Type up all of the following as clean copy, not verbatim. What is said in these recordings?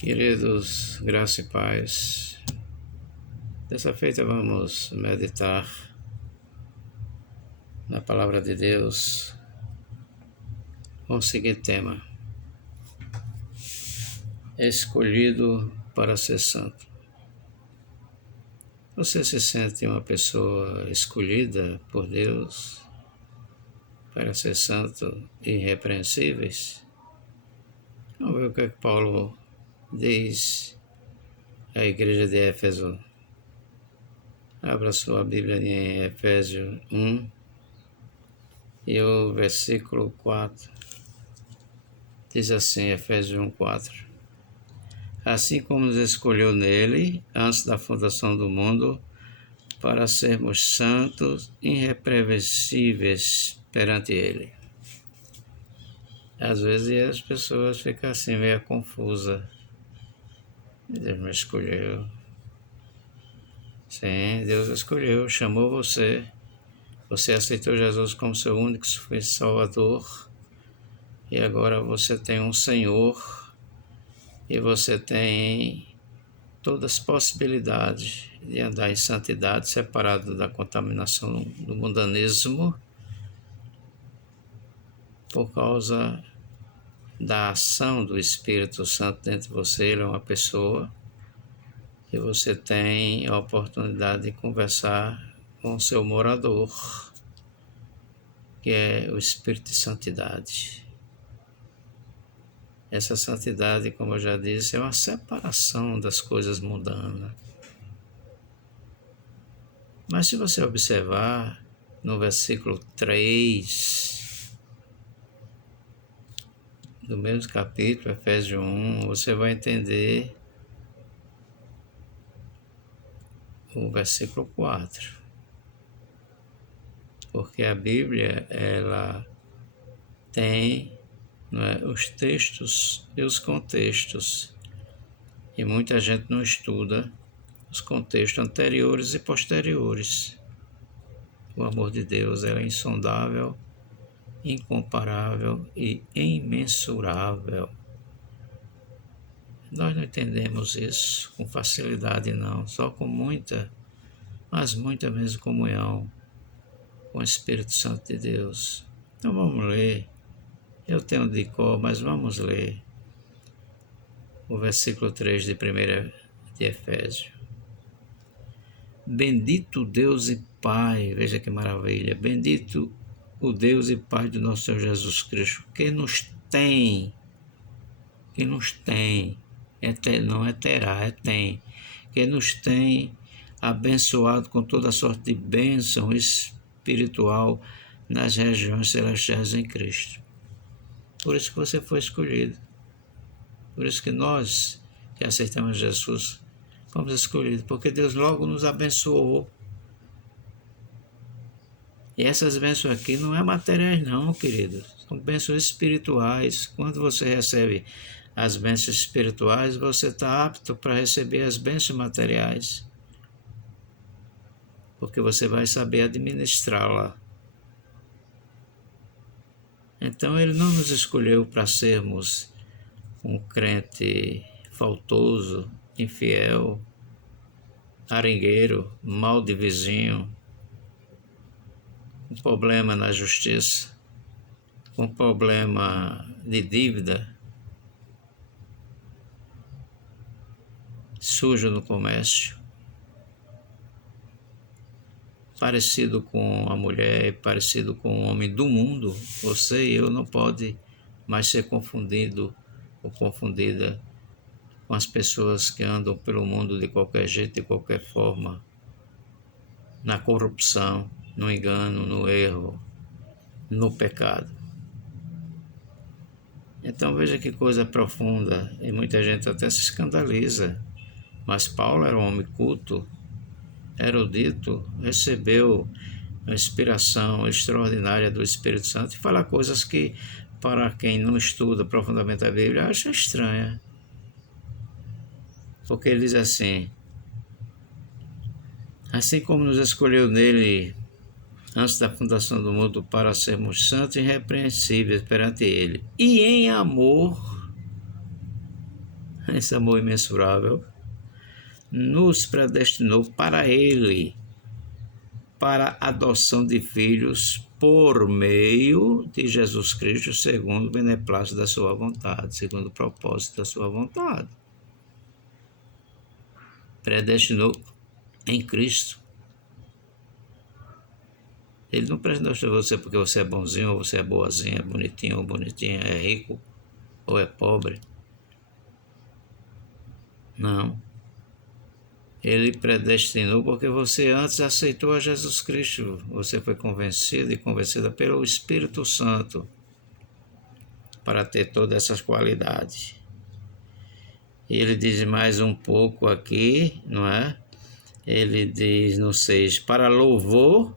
Queridos, graça e paz. Dessa feita vamos meditar na Palavra de Deus com o seguinte tema: escolhido para ser santo. Você se sente uma pessoa escolhida por Deus para ser santo e irrepreensíveis? Vamos ver o que Paulo diz à igreja de Éfeso. Abra sua Bíblia em Efésios 1 e o versículo 4. Diz assim, Efésios 1:4. Assim como nos escolheu nele, antes da fundação do mundo, para sermos santos e irrepreensíveis perante ele. Às vezes as pessoas ficam assim meio confusas. Deus me escolheu. Sim, Deus escolheu, chamou você. Você aceitou Jesus como seu único e Salvador. E agora você tem um Senhor. E você tem todas as possibilidades de andar em santidade, separado da contaminação do mundanismo, por causa da ação do Espírito Santo dentro de você. Ele é uma pessoa e você tem a oportunidade de conversar com o seu morador, que é o Espírito de Santidade. Essa santidade, como eu já disse, é uma separação das coisas mundanas. Mas se você observar no versículo 3 do mesmo capítulo, Efésios 1, você vai entender o versículo 4. Porque a Bíblia, ela tem os textos e os contextos. E muita gente não estuda os contextos anteriores e posteriores. O amor de Deus é insondável, incomparável e imensurável. Nós não entendemos isso com facilidade, não, só com muita mesmo comunhão com o Espírito Santo de Deus. Então vamos ler. Eu tenho de cor, mas vamos ler o versículo 3 de 1 de Efésios. Bendito Deus e Pai, veja que maravilha, bendito o Deus e Pai do nosso Senhor Jesus Cristo, que nos tem, não é terá, é tem, que nos tem abençoado com toda a sorte de bênção espiritual nas regiões celestiais em Cristo. Por isso que você foi escolhido. Por isso que nós, que aceitamos Jesus, fomos escolhidos, porque Deus logo nos abençoou. E essas bênçãos aqui não é materiais não, queridos. São bênçãos espirituais. Quando você recebe as bênçãos espirituais, você está apto para receber as bênçãos materiais. Porque você vai saber administrá-la. Então ele não nos escolheu para sermos um crente faltoso, infiel, arengueiro, mal de vizinho, com problema na justiça, com problema de dívida, sujo no comércio, parecido com a mulher, parecido com o homem do mundo. Você e eu não pode mais ser confundido ou confundida com as pessoas que andam pelo mundo de qualquer jeito, de qualquer forma, na corrupção, no engano, no erro, no pecado. Então veja que coisa profunda, e muita gente até se escandaliza, mas Paulo era um homem culto, erudito, recebeu uma inspiração extraordinária do Espírito Santo e fala coisas que, para quem não estuda profundamente a Bíblia, acha estranha. Porque ele diz assim como nos escolheu nele antes da fundação do mundo para sermos santos e irrepreensíveis perante ele, e em amor esse amor imensurável, nos predestinou para Ele, para a adoção de filhos por meio de Jesus Cristo, segundo o beneplácito da sua vontade, segundo o propósito da sua vontade. Predestinou em Cristo. Ele não predestinou você porque você é bonzinho, ou você é boazinha, é bonitinho ou bonitinha, é rico ou é pobre. Não. Ele predestinou porque você antes aceitou a Jesus Cristo. Você foi convencido e convencida pelo Espírito Santo para ter todas essas qualidades. E ele diz mais um pouco aqui, não é? Ele diz no 6, para louvor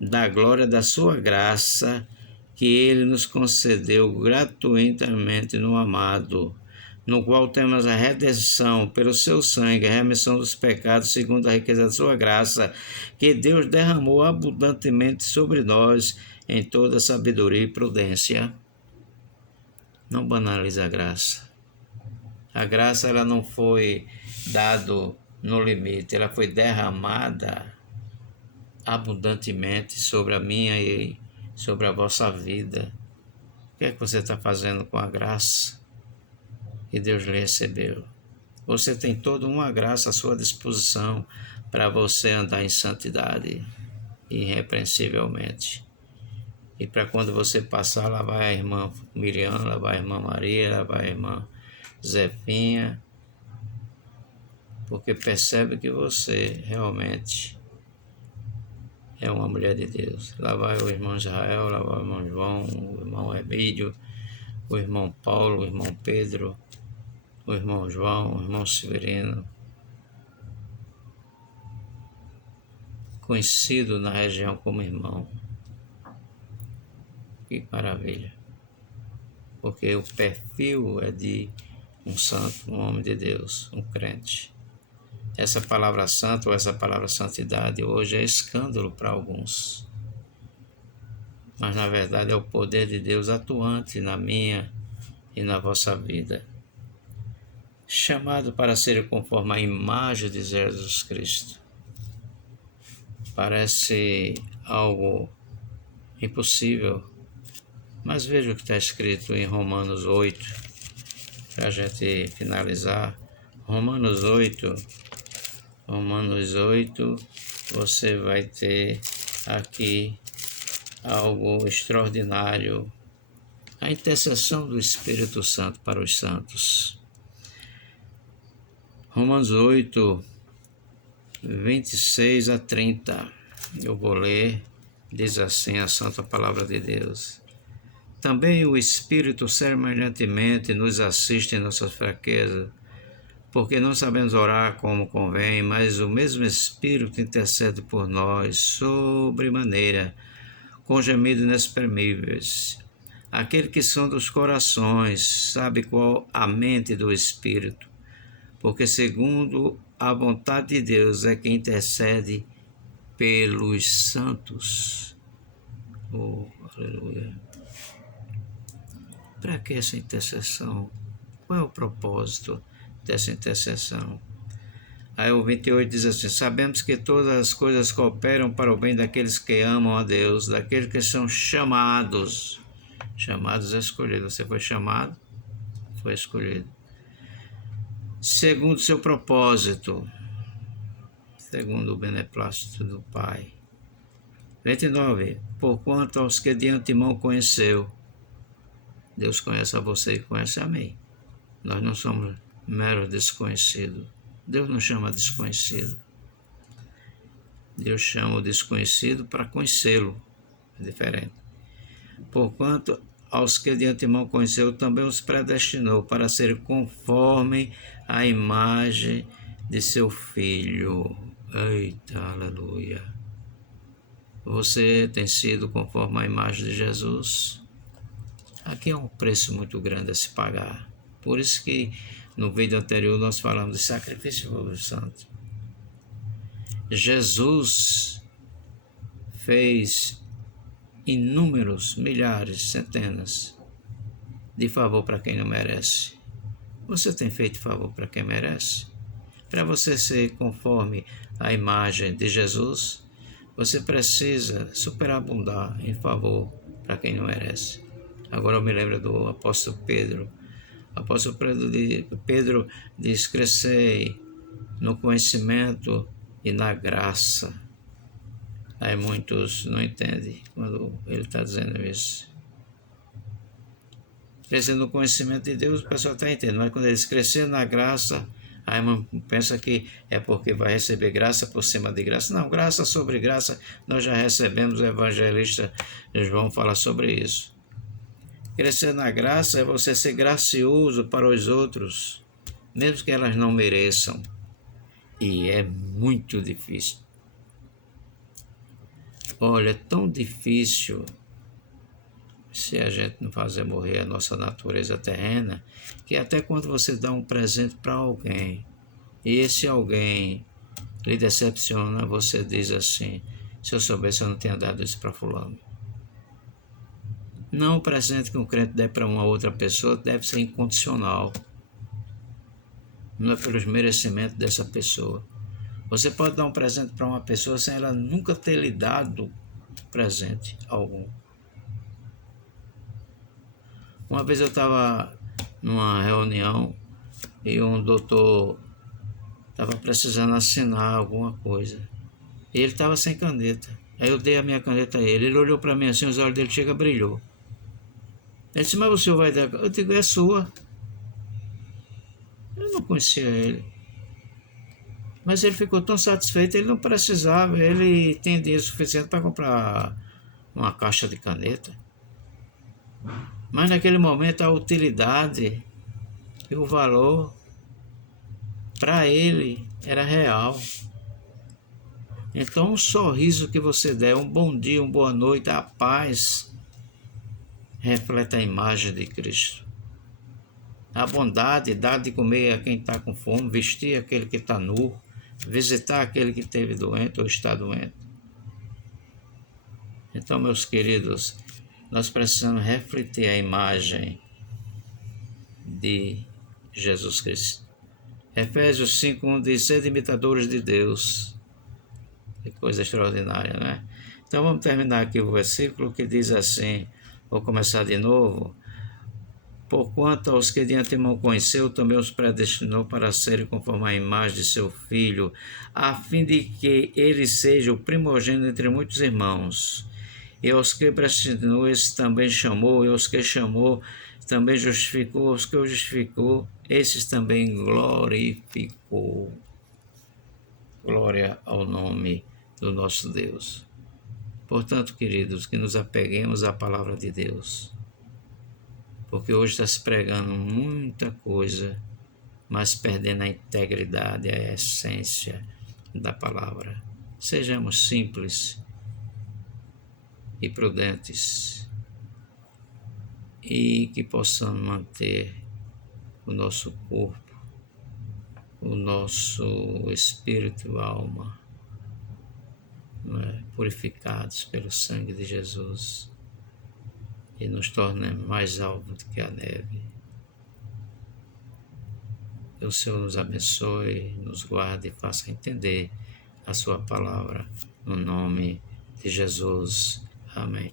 da glória da sua graça, que ele nos concedeu gratuitamente no amado, no qual temos a redenção pelo seu sangue, a remissão dos pecados, segundo a riqueza da sua graça, que Deus derramou abundantemente sobre nós em toda sabedoria e prudência. Não banalize a graça. A graça ela não foi dada no limite, ela foi derramada abundantemente sobre a minha e sobre a vossa vida. O que é que você está fazendo com a graça que Deus lhe recebeu? Você tem toda uma graça à sua disposição para você andar em santidade, irrepreensivelmente. E para quando você passar, lá vai a irmã Miriam, lá vai a irmã Maria, lá vai a irmã Zefinha, porque percebe que você realmente é uma mulher de Deus. Lá vai o irmão Israel, lá vai o irmão João, o irmão Emílio, o irmão Paulo, o irmão Pedro, o irmão João, o irmão Severino, conhecido na região como irmão. Que maravilha! Porque o perfil é de um santo, um homem de Deus, um crente. Essa palavra santo ou essa palavra santidade hoje é escândalo para alguns. Mas na verdade é o poder de Deus atuante na minha e na vossa vida. Chamado para ser conforme a imagem de Jesus Cristo. Parece algo impossível, mas veja o que está escrito em Romanos 8, para a gente finalizar. Romanos 8, você vai ter aqui algo extraordinário, a intercessão do Espírito Santo para os santos. Romanos 8, 26 a 30, eu vou ler, diz assim a santa palavra de Deus. Também o Espírito semelhantemente nos assiste em nossas fraquezas, porque não sabemos orar como convém, mas o mesmo Espírito intercede por nós sobremaneira, com gemidos inexprimíveis. Aquele que sonda os corações sabe qual a mente do Espírito, porque segundo a vontade de Deus é quem intercede pelos santos. Oh, aleluia! Para que essa intercessão? Qual é o propósito dessa intercessão? Aí o 28 diz assim, sabemos que todas as coisas cooperam para o bem daqueles que amam a Deus, daqueles que são chamados escolhidos. Você foi chamado? Foi escolhido. Segundo seu propósito, segundo o beneplácito do Pai. 29. Porquanto aos que de antemão conheceu, Deus conhece a você e conhece a mim. Nós não somos meros desconhecidos. Deus não chama desconhecido. Deus chama o desconhecido para conhecê-lo. É diferente. Porquanto aos que de antemão conheceu, também os predestinou para ser conforme a imagem de seu Filho. Eita, aleluia! Você tem sido conforme a imagem de Jesus? Aqui é um preço muito grande a se pagar. Por isso que no vídeo anterior nós falamos de sacrifício do santo. Jesus fez inúmeros, milhares, centenas de favor para quem não merece. Você tem feito favor para quem merece? Para você ser conforme a imagem de Jesus, você precisa superabundar em favor para quem não merece. Agora eu me lembro do apóstolo Pedro. O apóstolo Pedro diz: crescei no conhecimento e na graça. Aí muitos não entendem quando ele está dizendo isso. Crescer no conhecimento de Deus, o pessoal está entendendo, mas quando eles crescer na graça, aí pensa que é porque vai receber graça por cima de graça. Não, graça sobre graça nós já recebemos, o evangelista João fala sobre isso. Crescer na graça é você ser gracioso para os outros, mesmo que elas não mereçam. E é muito difícil. Olha, é tão difícil se a gente não fazer morrer a nossa natureza terrena, que até quando você dá um presente para alguém, e esse alguém lhe decepciona, você diz assim: se eu soubesse eu não tinha dado isso para fulano. Não, o presente que um crente der para uma outra pessoa deve ser incondicional. Não é pelos merecimentos dessa pessoa. Você pode dar um presente para uma pessoa sem ela nunca ter lhe dado presente algum. Uma vez eu estava numa reunião e um doutor estava precisando assinar alguma coisa. E ele estava sem caneta. Aí eu dei a minha caneta a ele. Ele olhou para mim assim, os olhos dele chega brilhou. Ele disse: mas o senhor vai dar? Eu digo: é sua. Eu não conhecia ele. Mas ele ficou tão satisfeito, ele não precisava. Ele tem dinheiro suficiente para comprar uma caixa de caneta. Mas naquele momento a utilidade e o valor para ele era real. Então um sorriso que você der, um bom dia, uma boa noite, a paz, reflete a imagem de Cristo. A bondade, dar de comer a quem está com fome, vestir aquele que está nu, visitar aquele que esteve doente ou está doente. Então, meus queridos, nós precisamos refletir a imagem de Jesus Cristo. Efésios 5:1 diz: sede imitadores de Deus. Que coisa extraordinária, né? Então vamos terminar aqui o versículo que diz assim, vou começar de novo. Porquanto aos que de antemão conheceu, também os predestinou para serem conforme a imagem de seu Filho, a fim de que ele seja o primogênito entre muitos irmãos. E aos que predestinou, esse também chamou, e aos que chamou, também justificou, aos que o justificou, esses também glorificou. Glória ao nome do nosso Deus. Portanto, queridos, que nos apeguemos à palavra de Deus, porque hoje está se pregando muita coisa, mas perdendo a integridade, a essência da palavra. Sejamos simples e prudentes e que possamos manter o nosso corpo, o nosso espírito e alma purificados pelo sangue de Jesus e nos tornemos mais alvos do que a neve. Que o Senhor nos abençoe, nos guarde e faça entender a sua palavra no nome de Jesus. Amém.